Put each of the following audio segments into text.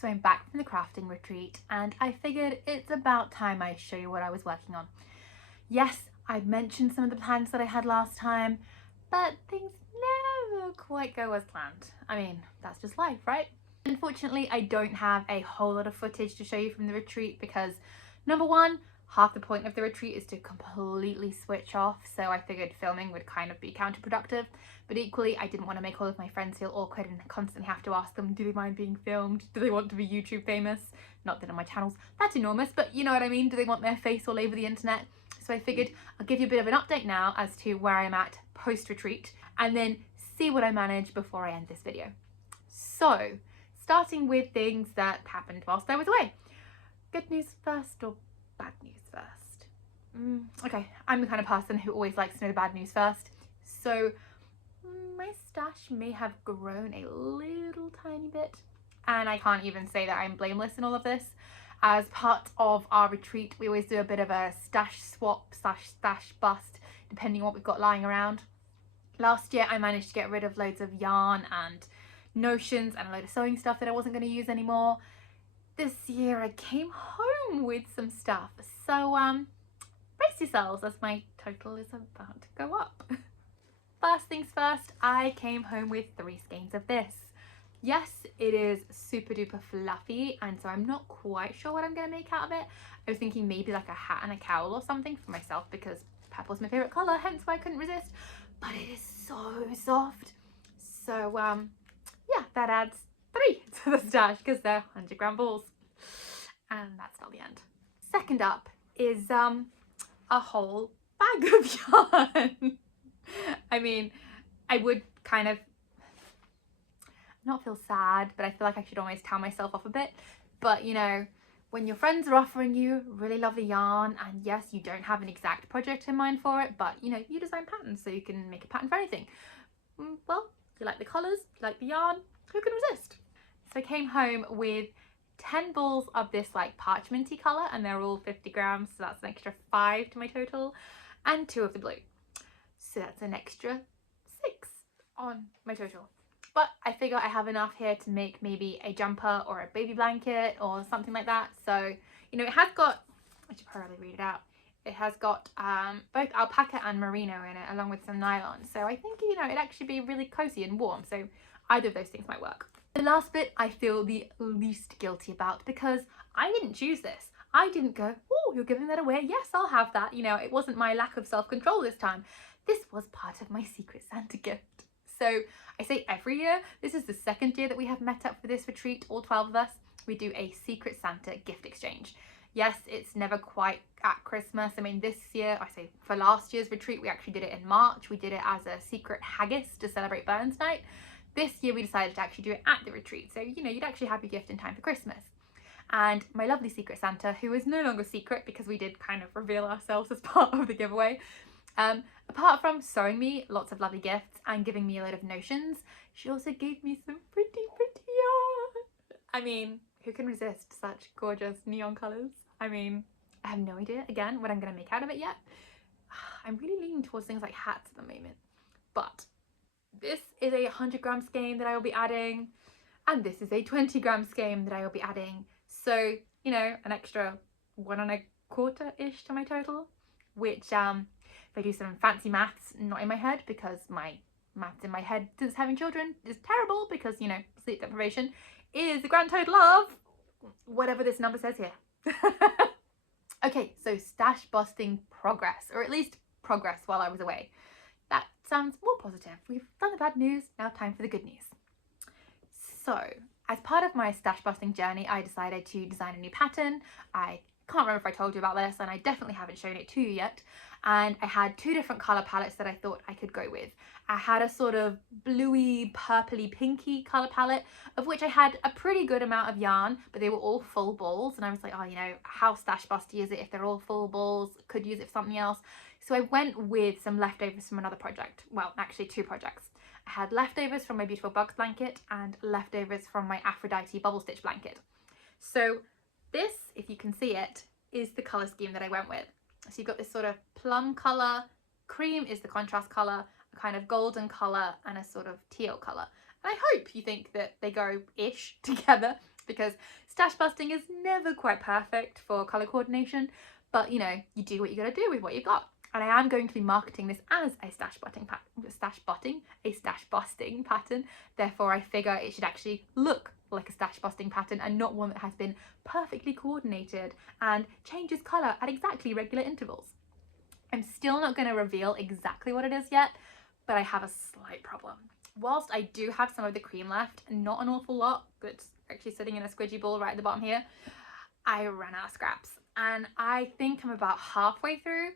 So I'm back from the crafting retreat and I figured it's about time I show you what I was working on. Yes, I mentioned some of the plans that I had last time, but things never quite go as planned. I mean, that's just life, right? Unfortunately, I don't have a whole lot of footage to show you from the retreat because number one, half the point of the retreat is to completely switch off, so I figured filming would kind of be counterproductive, but equally I didn't want to make all of my friends feel awkward and constantly have to ask them, do they mind being filmed? Do they want to be YouTube famous? Not that on my channel's that's enormous, but you know what I mean? Do they want their face all over the internet? So I figured I'll give you a bit of an update now as to where I'm at post-retreat and then see what I manage before I end this video. So, starting with things that happened whilst I was away. Good news first or bad news first? Okay, I'm the kind of person who always likes to know the bad news first. So my stash may have grown a little tiny bit, and I can't even say that I'm blameless in all of this. As part of our retreat, we always do a bit of a stash swap / stash bust, depending on what we've got lying around. Last year I managed to get rid of loads of yarn and notions and a load of sewing stuff that I wasn't going to use anymore. This year I came home with some stuff, so brace yourselves as my total is about to go up. First things first, I came home with 3 skeins of this. Yes, it is super duper fluffy, and so I'm not quite sure what I'm going to make out of it. I was thinking maybe like a hat and a cowl or something for myself because purple's my favourite colour, hence why I couldn't resist. But it is so soft. So yeah, that adds 3 to the stash because they're 100-gram balls. And that's not the end. Second up is a whole bag of yarn. I mean, I would kind of not feel sad, but I feel like I should always tell myself off a bit. But you know, when your friends are offering you really lovely yarn, and yes, you don't have an exact project in mind for it, but you know, you design patterns so you can make a pattern for anything. Well, you like the colours, you like the yarn, who can resist? So I came home with 10 balls of this like parchmenty colour, and they're all 50 grams, so that's an extra 5 to my total, and 2 of the blue. So that's an extra 6 on my total. But I figure I have enough here to make maybe a jumper or a baby blanket or something like that. So, you know, it has got, I should probably read it out. It has got both alpaca and merino in it, along with some nylon. So I think, you know, it'd actually be really cozy and warm. So either of those things might work. The last bit I feel the least guilty about because I didn't choose this. I didn't go, oh, you're giving that away. Yes, I'll have that. You know, it wasn't my lack of self-control this time. This was part of my Secret Santa gift. So I say every year, this is the 2nd year that we have met up for this retreat, all 12 of us. We do a Secret Santa gift exchange. Yes, it's never quite at Christmas. I mean, this year, I say for last year's retreat, we actually did it in March. We did it as a secret haggis to celebrate Burns Night. This year we decided to actually do it at the retreat. So, you know, you'd actually have your gift in time for Christmas. And my lovely Secret Santa, who is no longer secret because we did kind of reveal ourselves as part of the giveaway, apart from sewing me lots of lovely gifts and giving me a load of notions, she also gave me some pretty yarn. I mean, who can resist such gorgeous neon colours? I mean, I have no idea, again, what I'm going to make out of it yet. I'm really leaning towards things like hats at the moment. But this is a 100-gram skein that I will be adding, and this is a 20-gram skein that I will be adding. So, you know, an extra 1 1/4-ish to my total, which if I do some fancy maths, not in my head because my maths in my head since having children is terrible because, you know, sleep deprivation, is the grand total of whatever this number says here. Okay, so stash busting progress, or at least progress while I was away. That sounds more positive. We've done the bad news, now time for the good news. So, as part of my stash busting journey, I decided to design a new pattern. I can't remember if I told you about this, and I definitely haven't shown it to you yet. And I had 2 different colour palettes that I thought I could go with. I had a sort of bluey, purpley, pinky colour palette, of which I had a pretty good amount of yarn, but they were all full balls. And I was like, oh, you know, how stash busty is it if they're all full balls? Could use it for something else. So I went with some leftovers from another project. Well, actually 2 projects. I had leftovers from my Beautiful Bugs blanket and leftovers from my Aphrodite bubble stitch blanket. So this, if you can see it, is the colour scheme that I went with. So you've got this sort of plum colour, cream is the contrast colour, a kind of golden colour, and a sort of teal colour. And I hope you think that they go-ish together because stash busting is never quite perfect for colour coordination, but you know, you do what you gotta do with what you've got. And I am going to be marketing this as a stash busting pattern. Therefore, I figure it should actually look like a stash busting pattern and not one that has been perfectly coordinated and changes colour at exactly regular intervals. I'm still not going to reveal exactly what it is yet, but I have a slight problem. Whilst I do have some of the cream left, not an awful lot, but it's actually sitting in a squidgy ball right at the bottom here, I ran out of scraps. And I think I'm about halfway through.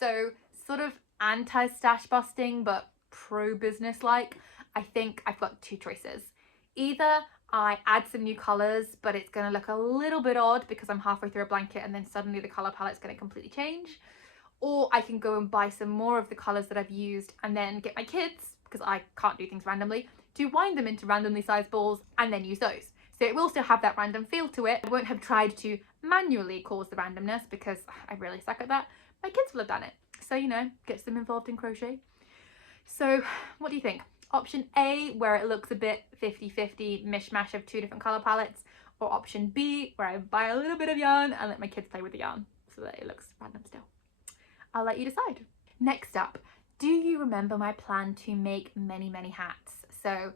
So sort of anti-stash busting, but pro-business like. I think I've got two choices. Either I add some new colours, but it's going to look a little bit odd because I'm halfway through a blanket and then suddenly the colour palette's going to completely change. Or I can go and buy some more of the colours that I've used and then get my kids, because I can't do things randomly, to wind them into randomly sized balls and then use those. So it will still have that random feel to it. I won't have tried to manually cause the randomness because I really suck at that. My kids will have done it. So, you know, gets them involved in crochet. So what do you think? Option A, where it looks a bit 50-50 mishmash of two different colour palettes, or option B, where I buy a little bit of yarn and let my kids play with the yarn so that it looks random still. I'll let you decide. Next up, do you remember my plan to make many hats? So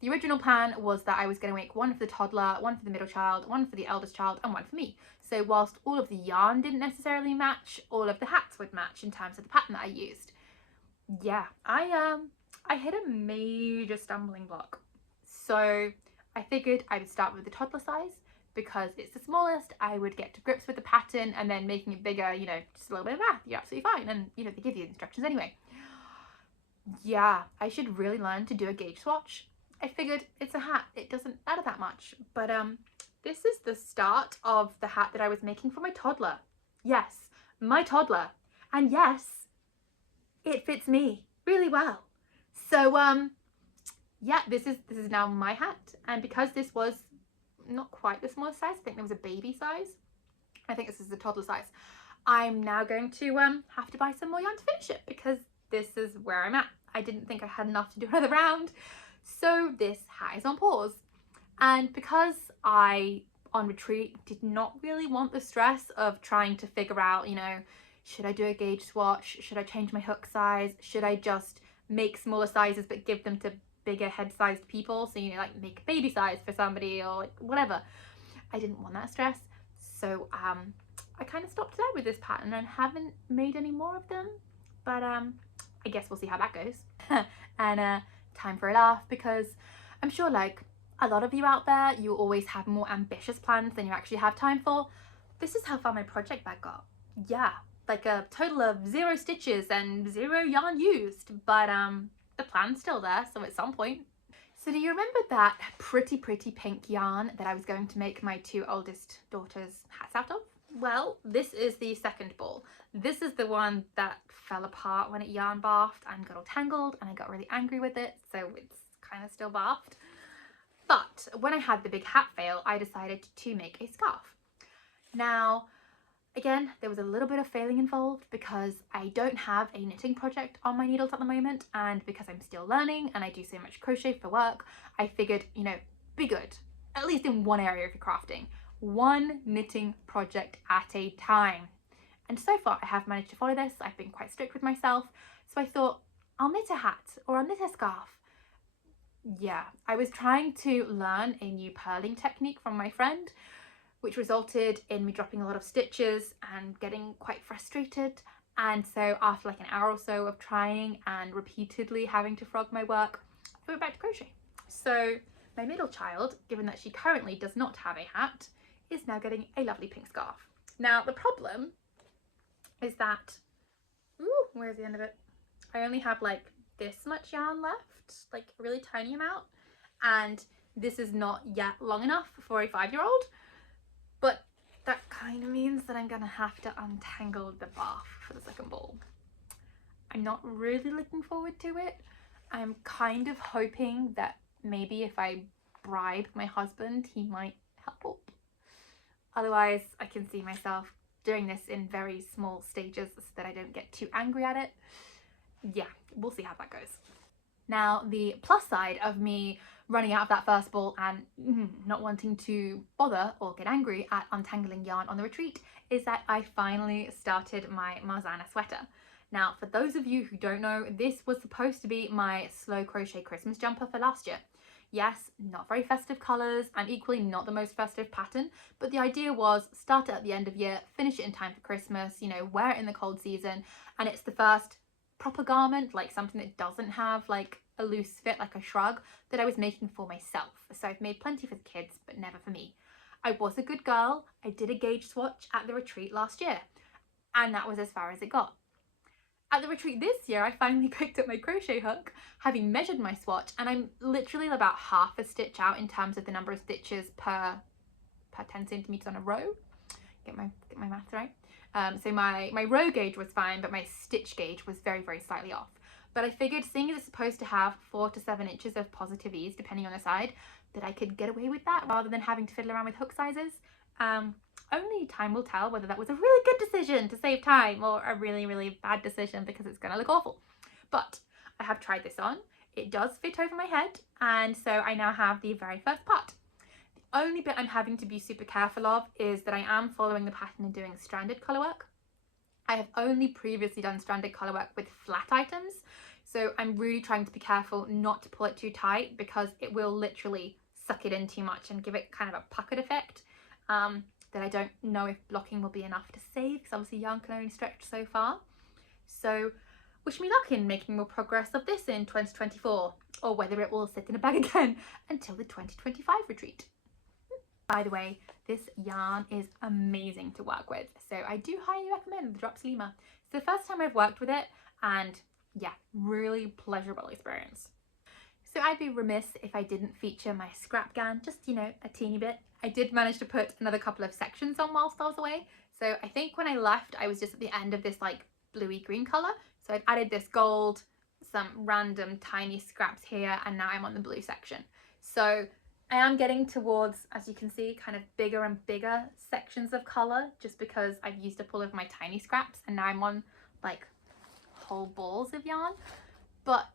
the original plan was that I was going to make one for the toddler, one for the middle child, one for the eldest child, and one for me. So whilst all of the yarn didn't necessarily match, all of the hats would match in terms of the pattern that I used. Yeah, I hit a major stumbling block. So I figured I would start with the toddler size because it's the smallest. I would get to grips with the pattern, and then making it bigger, you know, just a little bit of math, you're absolutely fine. And you know, they give you the instructions anyway. Yeah, I should really learn to do a gauge swatch. I figured it's a hat, it doesn't matter that much. But this is the start of the hat that I was making for my toddler. Yes, my toddler. And yes, it fits me really well. So yeah, this is now my hat. And because this was not quite the smallest size, I think there was a baby size, I think this is the toddler size, I'm now going to have to buy some more yarn to finish it because this is where I'm at. I didn't think I had enough to do another round, so this hat is on pause. And because I, on retreat, did not really want the stress of trying to figure out, you know, should I do a gauge swatch? Should I change my hook size? Should I just make smaller sizes but give them to bigger head-sized people? So, you know, like make a baby size for somebody or like whatever. I didn't want that stress. So I kind of stopped there with this pattern and haven't made any more of them. But I guess we'll see how that goes. And time for a laugh, because I'm sure like a lot of you out there, you always have more ambitious plans than you actually have time for. This is how far my project bag got. Yeah, like a total of 0 stitches and 0 yarn used, but the plan's still there, so at some point. So do you remember that pretty pink yarn that I was going to make my 2 oldest daughters' hats out of? Well, this is the second ball. This is the one that fell apart when it yarn bathed and got all tangled, and I got really angry with it, so it's kind of still bathed. But when I had the big hat fail, I decided to make a scarf. Now, again, there was a little bit of failing involved because I don't have a knitting project on my needles at the moment, and because I'm still learning and I do so much crochet for work, I figured, you know, be good, at least in one area of your crafting. One knitting project at a time. And so far I have managed to follow this. I've been quite strict with myself. So I thought, I'll knit a hat or I'll knit a scarf. Yeah, I was trying to learn a new purling technique from my friend, which resulted in me dropping a lot of stitches and getting quite frustrated. And so after like an hour or so of trying and repeatedly having to frog my work, I went back to crochet. So my middle child, given that she currently does not have a hat, is now getting a lovely pink scarf. Now the problem is that, ooh, where's the end of it? I only have like this much yarn left, like a really tiny amount, and this is not yet long enough for a 5-year-old. But that kind of means that I'm gonna have to untangle the bath for the second ball. I'm not really looking forward to it. I'm kind of hoping that maybe if I bribe my husband, he might help. Otherwise, I can see myself doing this in very small stages so that I don't get too angry at it. Yeah, we'll see how that goes. Now, the plus side of me running out of that first ball and not wanting to bother or get angry at untangling yarn on the retreat is that I finally started my marzanna sweater. Now, for those of you who don't know, this was supposed to be my slow crochet Christmas jumper for last year. Yes, not very festive colours and equally not the most festive pattern, but the idea was start it at the end of year, finish it in time for Christmas, you know, wear it in the cold season, and it's the first proper garment, like something that doesn't have like a loose fit, like a shrug, that I was making for myself. So I've made plenty for the kids, but never for me. I was a good girl. I did a gauge swatch at the retreat last year, and that was as far as it got. At the retreat this year, I finally picked up my crochet hook, having measured my swatch, and I'm literally about half a stitch out in terms of the number of stitches per 10 centimeters on a row. Get my maths right. So my row gauge was fine, but my stitch gauge was very, very slightly off. But I figured, seeing as it's supposed to have 4 to 7 inches of positive ease, depending on the side, that I could get away with that rather than having to fiddle around with hook sizes. Only time will tell whether that was a really good decision to save time or a really, really bad decision because it's going to look awful. But I have tried this on. It does fit over my head, and so I now have the very first part. The only bit I'm having to be super careful of is that I am following the pattern and doing stranded colour work. I have only previously done stranded colour work with flat items, so I'm really trying to be careful not to pull it too tight because it will literally suck it in too much and give it kind of a puckered effect. That I don't know if blocking will be enough to save, because obviously yarn can only stretch so far. So wish me luck in making more progress of this in 2024, or whether it will sit in a bag again until the 2025 retreat. By the way, this yarn is amazing to work with, so I do highly recommend the Drop Sleema. It's the first time I've worked with it, and yeah, really pleasurable experience. So I'd be remiss if I didn't feature my scrap yarn, just, you know, a teeny bit. I did manage to put another couple of sections on whilst I was away. So I think when I left, I was just at the end of this like bluey green colour. So I've added this gold, some random tiny scraps here, and now I'm on the blue section. So I am getting towards, as you can see, kind of bigger and bigger sections of colour just because I've used up all of my tiny scraps and now I'm on like whole balls of yarn. But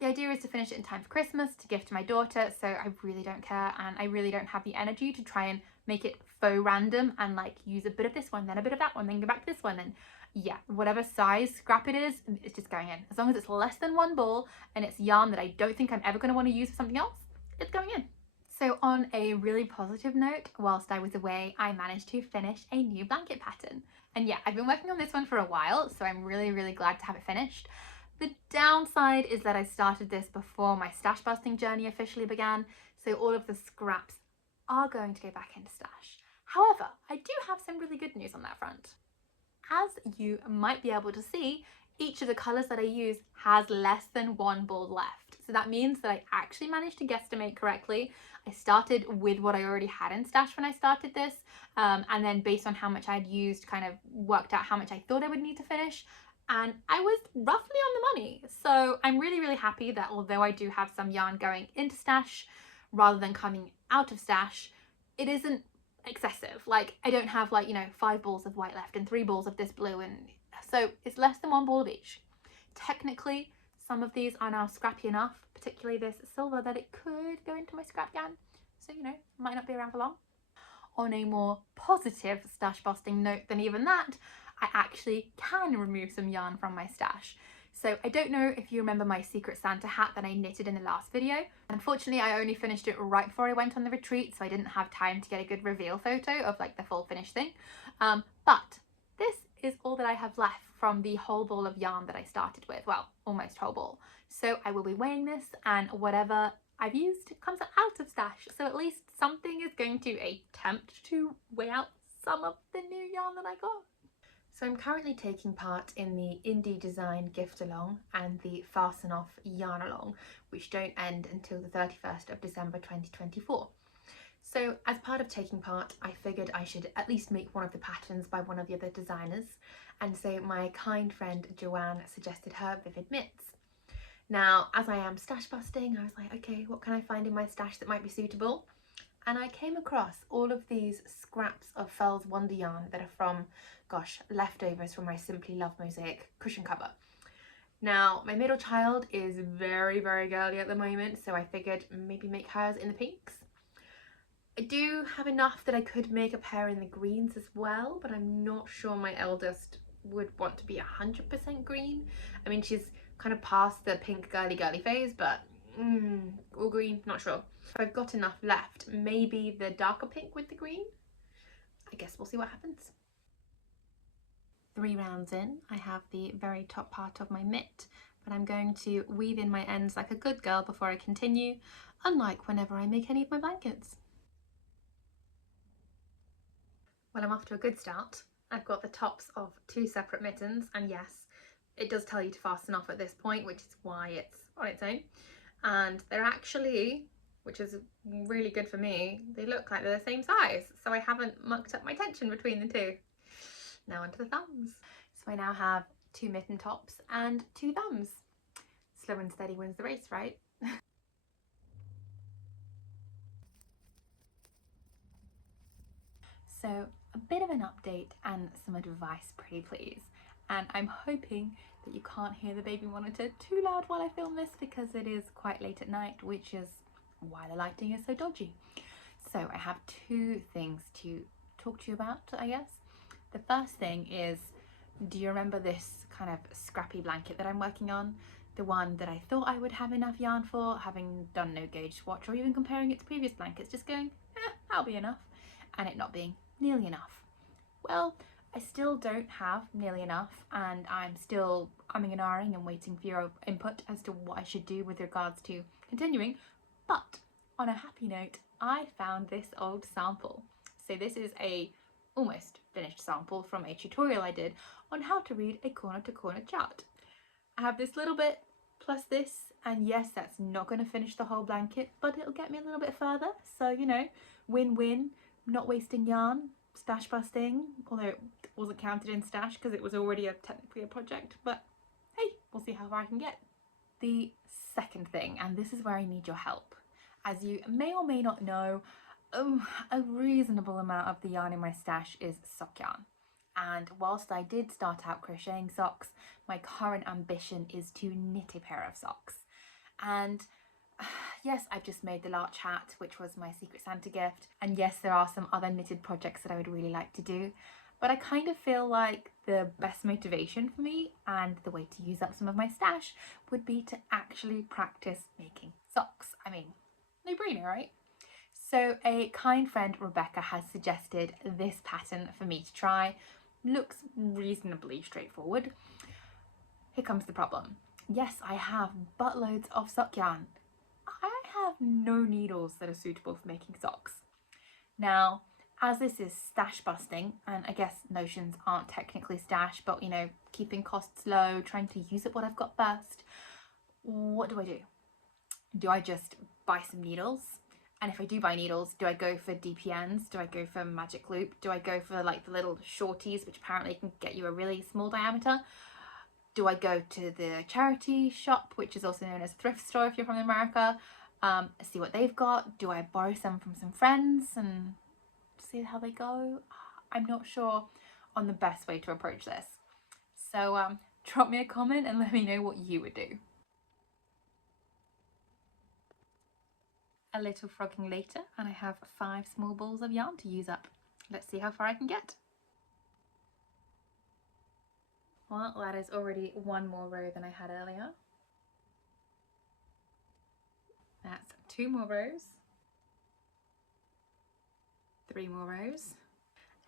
the idea is to finish it in time for Christmas, to gift to my daughter, so I really don't care, and I really don't have the energy to try and make it faux random and like use a bit of this one, then a bit of that one, then go back to this one, and yeah, whatever size scrap it is, it's just going in. As long as it's less than 1 ball and it's yarn that I don't think I'm ever going to want to use for something else, it's going in. So on a really positive note, whilst I was away, I managed to finish a new blanket pattern. And yeah, I've been working on this one for a while, so I'm really, really glad to have it finished. The downside is that I started this before my stash busting journey officially began, so all of the scraps are going to go back into stash. However, I do have some really good news on that front. As you might be able to see, each of the colours that I use has less than 1 ball left. So that means that I actually managed to guesstimate correctly. I started with what I already had in stash when I started this, and then based on how much I'd used, kind of worked out how much I thought I would need to finish. And I was roughly on the money. So I'm really, really happy that although I do have some yarn going into stash rather than coming out of stash, it isn't excessive. Like I don't have like, you know, 5 balls of white left and 3 balls of this blue, and so it's less than 1 ball of each. Technically, some of these are now scrappy enough, particularly this silver, that it could go into my scrap yarn. So, you know, might not be around for long. On a more positive stash busting note than even that, I actually can remove some yarn from my stash. So I don't know if you remember my Secret Santa hat that I knitted in the last video. Unfortunately, I only finished it right before I went on the retreat, so I didn't have time to get a good reveal photo of like the full finished thing. But this is all that I have left from the whole ball of yarn that I started with. Well, almost whole ball. So I will be weighing this, and whatever I've used comes out of stash. So at least something is going to attempt to weigh out some of the new yarn that I got. So I'm currently taking part in the Indie Design Gift Along and the Fasten Off Yarn Along, which don't end until the 31st of December 2024. So as part of taking part, I figured I should at least make one of the patterns by one of the other designers, and so my kind friend Joanne suggested her Vivid Mitts. Now, as I am stash busting, I was like, okay, what can I find in my stash that might be suitable? And I came across all of these scraps of Fell's Wonder yarn that are from, gosh, leftovers from my Simply Love Mosaic cushion cover. Now, my middle child is very, very girly at the moment, so I figured maybe make hers in the pinks. I do have enough that I could make a pair in the greens as well, but I'm not sure my eldest would want to be 100% green. I mean, she's kind of past the pink girly phase, but all green, not sure. If I've got enough left, maybe the darker pink with the green. I guess we'll see what happens. 3 rounds in, I have the very top part of my mitt, but I'm going to weave in my ends like a good girl before I continue, unlike whenever I make any of my blankets. Well, I'm off to a good start. I've got the tops of 2 separate mittens, and yes, it does tell you to fasten off at this point, which is why it's on its own. And they're actually, which is really good for me, they look like they're the same size, so I haven't mucked up my tension between the two. Now onto the thumbs. So I now have 2 mitten tops and 2 thumbs. Slow and steady wins the race, right? So a bit of an update and some advice, pretty please. And I'm hoping that you can't hear the baby monitor too loud while I film this, because it is quite late at night, which is why the lighting is so dodgy. So I have 2 things to talk to you about, I guess. The first thing is, do you remember this kind of scrappy blanket that I'm working on? The one that I thought I would have enough yarn for, having done no gauge swatch or even comparing it to previous blankets, just going, that'll be enough, and it not being nearly enough. Well, I still don't have nearly enough, and I'm still umming and ahhing and waiting for your input as to what I should do with regards to continuing. But on a happy note, I found this old sample. So this is a almost finished sample from a tutorial I did on how to read a corner to corner chart. I have this little bit plus this, and yes, that's not going to finish the whole blanket, but it'll get me a little bit further. So, you know, win-win, not wasting yarn, stash busting, although it wasn't counted in stash because it was already technically a project, but hey, we'll see how far I can get. The second thing, and this is where I need your help. As you may or may not know, a reasonable amount of the yarn in my stash is sock yarn. And whilst I did start out crocheting socks, my current ambition is to knit a pair of socks. And yes, I've just made the larch hat, which was my Secret Santa gift. And yes, there are some other knitted projects that I would really like to do. But I kind of feel like the best motivation for me and the way to use up some of my stash would be to actually practice making socks. I mean, no brainer, right? So a kind friend, Rebecca, has suggested this pattern for me to try. Looks reasonably straightforward. Here comes the problem. Yes, I have buttloads of sock yarn. I have no needles that are suitable for making socks. Now, as this is stash busting, and I guess notions aren't technically stash, but you know, keeping costs low, trying to use up what I've got first, what do? Do I just buy some needles? And if I do buy needles, do I go for DPNs? Do I go for magic loop? Do I go for like the little shorties, which apparently can get you a really small diameter? Do I go to the charity shop, which is also known as thrift store if you're from America, see what they've got? Do I borrow some from some friends and see how they go? I'm not sure on the best way to approach this. So drop me a comment and let me know what you would do. A little frogging later, and I have 5 small balls of yarn to use up. Let's see how far I can get. Well, that is already 1 more row than I had earlier. That's 2 more rows. 3 more rows.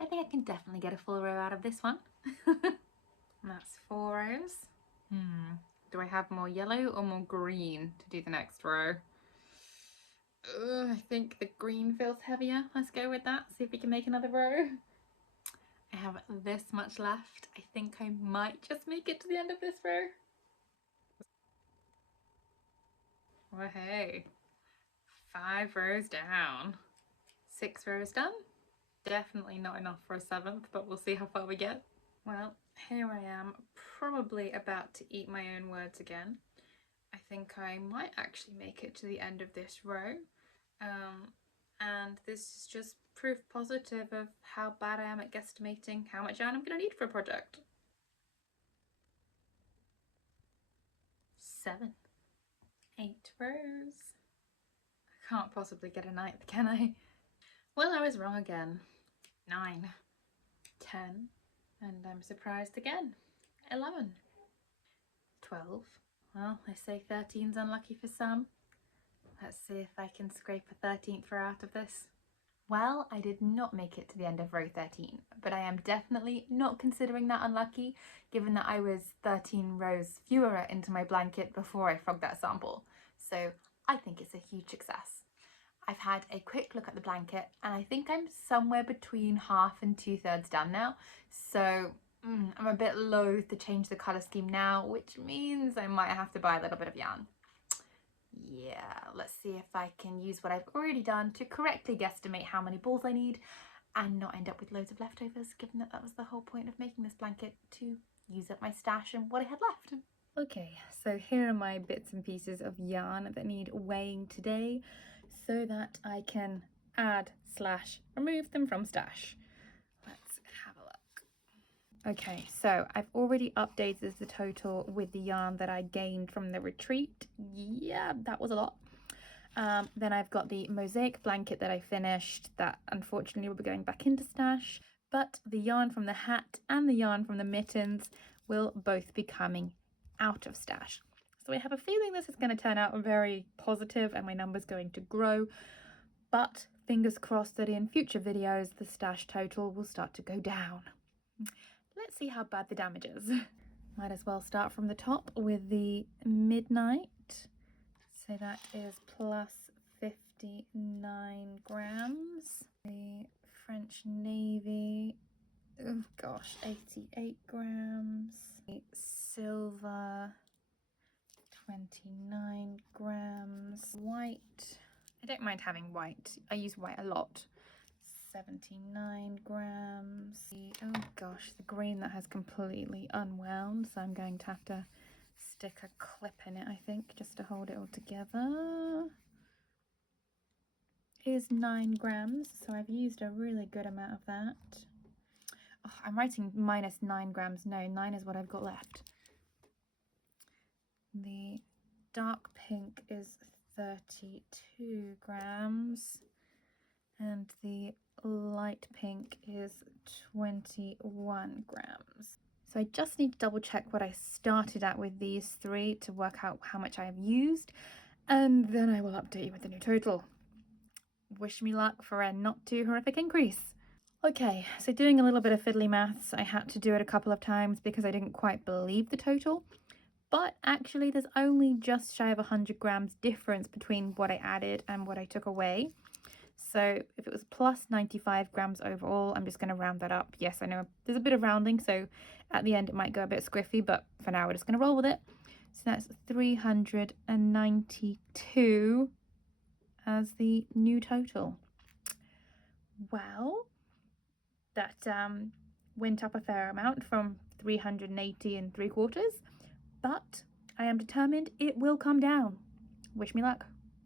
I think I can definitely get a full row out of this one. That's 4 rows. Do I have more yellow or more green to do the next row? I think the green feels heavier. Let's go with that. See if we can make another row. I have this much left. I think I might just make it to the end of this row. Well, hey, 5 rows down. 6 rows done. Definitely not enough for a 7th, but we'll see how far we get. Well, here I am, probably about to eat my own words again. I think I might actually make it to the end of this row. And this is just proof positive of how bad I am at guesstimating how much yarn I'm going to need for a project. 7, 8 rows. I can't possibly get a 9th, can I? Well, I was wrong again. 9, 10, and I'm surprised again. 11, 12. Well, I say 13's unlucky for some. Let's see if I can scrape a 13th row out of this. Well, I did not make it to the end of row 13, but I am definitely not considering that unlucky, given that I was 13 rows fewer into my blanket before I frogged that sample. So I think it's a huge success. I've had a quick look at the blanket and I think I'm somewhere between half and 2/3 done now. So I'm a bit loath to change the colour scheme now, which means I might have to buy a little bit of yarn. Yeah, let's see if I can use what I've already done to correctly guesstimate how many balls I need and not end up with loads of leftovers, given that that was the whole point of making this blanket, to use up my stash and what I had left. Okay, so here are my bits and pieces of yarn that need weighing today so that I can add / remove them from stash. Let's have a look. Okay, so I've already updated the total with the yarn that I gained from the retreat. Yeah, that was a lot. Then I've got the mosaic blanket that I finished that unfortunately will be going back into stash, but the yarn from the hat and the yarn from the mittens will both be coming out of stash. So I have a feeling this is going to turn out very positive and my number's going to grow, but fingers crossed that in future videos the stash total will start to go down. Let's see how bad the damage is. Might as well start from the top with the midnight. So that is plus 59 grams. The French Navy, oh gosh, 88 grams. The silver, 29 grams. White, I don't mind having white. I use white a lot. 79 grams. Oh gosh, the green that has completely unwound, so I'm going to have to stick a clip in it, I think, just to hold it all together. Is 9 grams, so I've used a really good amount of that. Oh, I'm writing minus 9 grams. No, 9 is what I've got left. The dark pink is 32 grams and the light pink is 21 grams. So I just need to double check what I started at with these three to work out how much I have used, and then I will update you with the new total. Wish me luck for a not too horrific increase. Okay, so doing a little bit of fiddly maths, I had to do it a couple of times because I didn't quite believe the total. But actually there's only just shy of 100 grams difference between what I added and what I took away. So if it was plus 95 grams overall, I'm just going to round that up. Yes, I know there's a bit of rounding, so at the end it might go a bit squiffy, but for now we're just going to roll with it. So that's 392 as the new total. Well, that went up a fair amount from 380 3/4, but I am determined it will come down. Wish me luck.